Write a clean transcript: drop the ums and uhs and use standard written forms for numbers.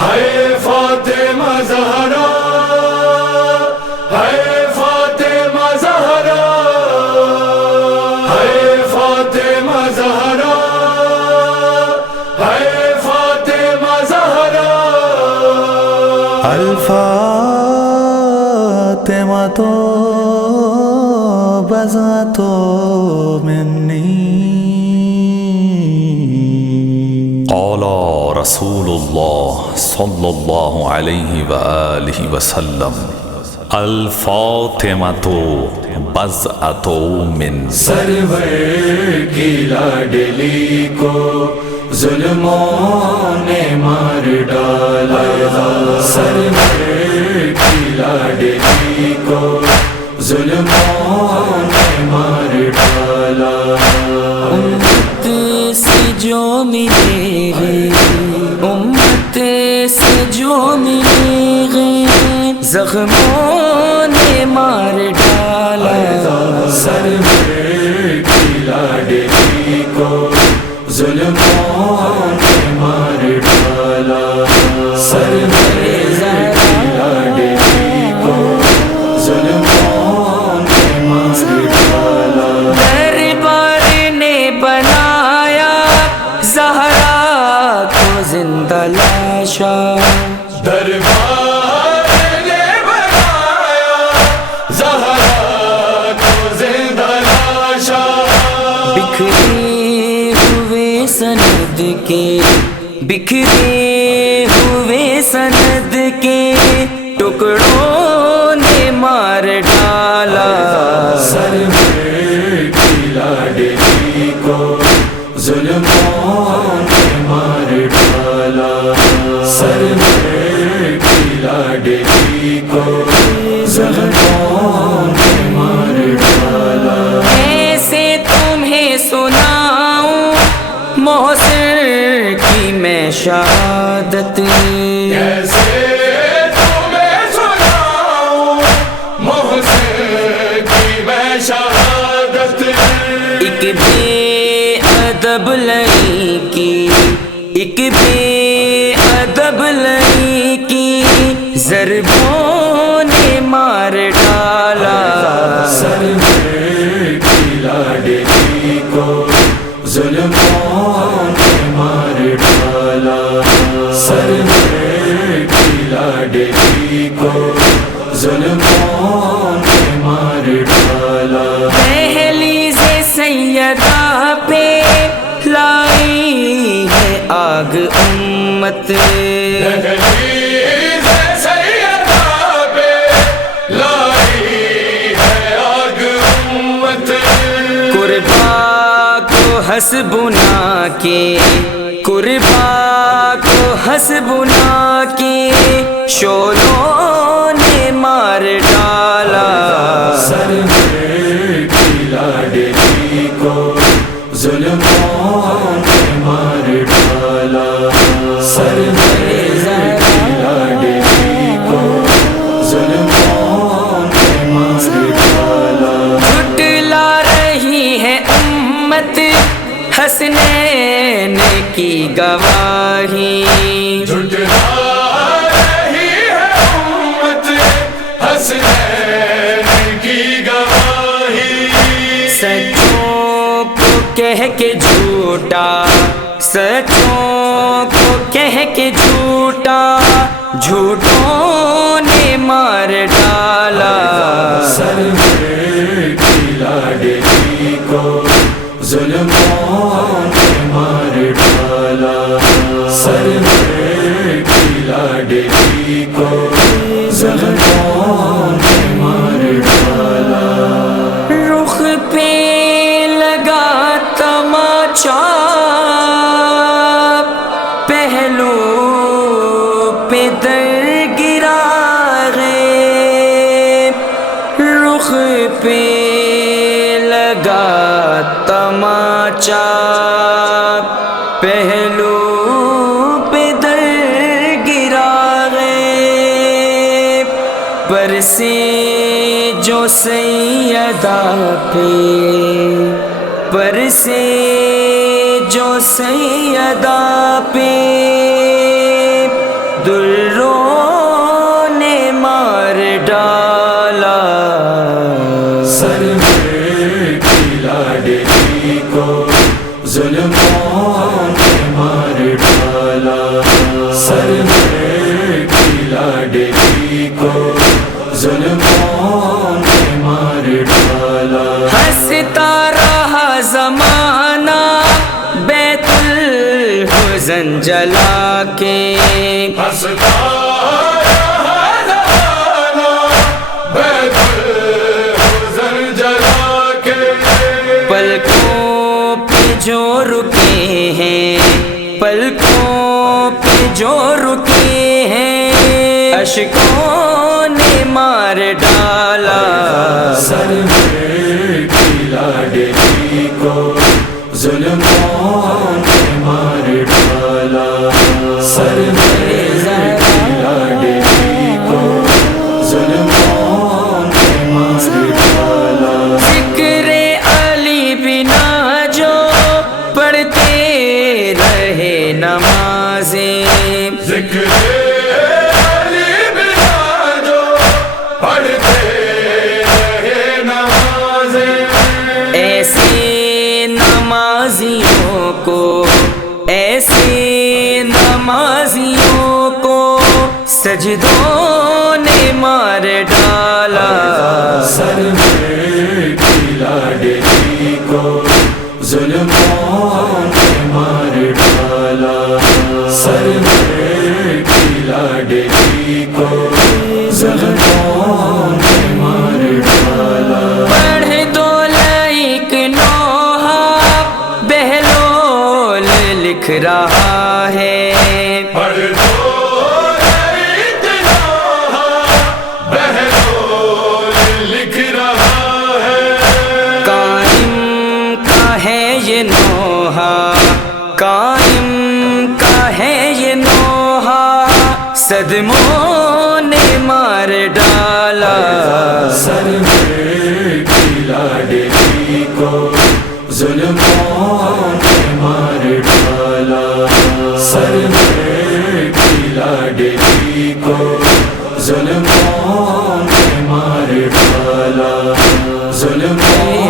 ہے فاطمہ زہرا، ہے فاطمہ زہرا، ہے فاطمہ زہرا، ہے فاطمہ زہرا۔ الفاطمة بضعة مني، قال رسول الله صلى الله عليه وآله وسلم الفاطمة بضعة من سرور کی لاڈلی کو ظلموں نے مار ڈالا، سرور کی لاڈلی کو ظلموں نے مار ڈالا۔ امت سے جو ملے گے، امت سے جو ملے گے، زخموں نے مار ڈالا۔ سرور کی لاڈلی کو ظلموں نے مار ڈالا، سرور کی لاڈلی کو ظلموں نے مار ڈالا۔ دربار نے بنایا زہرا کو زندہ لاشا، دربار نے بنایا زہرا کو زندہ لاشا۔ بکھرے ہوئے سند کے، بکھرے ہوئے سند کے ٹکڑوں نے مار ڈالا۔ سرور کی لاڈلی کو ظلموں نے مار ڈالا، سرور کی لاڈلی کو ظلموں نے مار ڈالا۔ ایسے تمہیں سناؤں محسن کی میں شہادت، کیسے تمہیں سناؤں محسن کی میں شہادت۔ ایک بے ادب لڑکی، ایک بے ادب لڑکی ضربوں نے مار ڈالا۔ سرور کی لاڈلی کو ظلموں نے مار ڈالا، سرور کی لاڈلی کو ظلموں نے مار ڈالا۔ دہلیز سیدہ پہ لائی ہے آگ امت، دہلیز سیدہ پہ لائی ہے آگ امت۔ قربا کو حسبنا کے، قربا کو حسبنا کے شولوں نے مار ڈالا۔ سرور کی لاڈلی کو ظلموں نے مار ڈالا، سرور کی لاڈلی کو ظلموں نے مار ڈالا۔ جھٹلا رہی ہے امت حسنین کی گواہی، جھٹلا رہی ہے امت حسنین کی گواہی۔ سچوں کو کہہ کے جھوٹا، سچوں کو کہہ کے جھوٹا، جھوٹوں نے مار ڈالا۔ سرور کی لاڈلی کو ظلموں نے مار ڈالا، سرور کی لاڈلی کو ظلموں نے مار ڈالا۔ رخ پہ لگا تماچا، پہلو پہ در گرا ہے، رخ پہ لگا تماچا، پہلو پہ در گرا ہے، پر سے جو سیدہ پہ، پر سے جو سیدہ پہ سرور کی لاڈلی کو ظلموں نے مار ڈالا سرور کی لاڈلی کو ظلموں نے مار ڈالا ہنستا رہا زمانہ بیت الحزن جلا کے ہنستا رہا زمانہ بیت الحزن جلا کے پلکوں پہ جو رکے ہیں پلکوں پہ جو رکے ہیں اشکوں نے مار ڈالا سرور کی لاڈلی کو ظلموں نے مار ڈالا سرور کی لاڈلی کو ظلموں نے مار ڈالا ذکر علی بنا جو پڑھتے رہے نمازیں ذکر علی بنا جو پڑھتے رہے نمازیں ایسے نمازیوں کو ایسے نمازیوں کو سجدوں نے مار ڈالا سرور کی لاڈلی کو ظلموں نے مار ڈالا سرور کی لاڈلی کو ظلموں نے مار ڈالا پڑھ دو لائک نوحہ بہلول لکھ رہا ہے پڑھ دو ایک نوحہ بہلول لکھ رہا ہے قائم کا ہے یہ نوحہ قائم کا ہے یہ نوحہ صدموں نے مار ڈالا سرور کی لاڈلی کو ظلموں نے مار ڈالا سرور کی لاڈلی کو ظلموں نے مار ڈالا ظلموں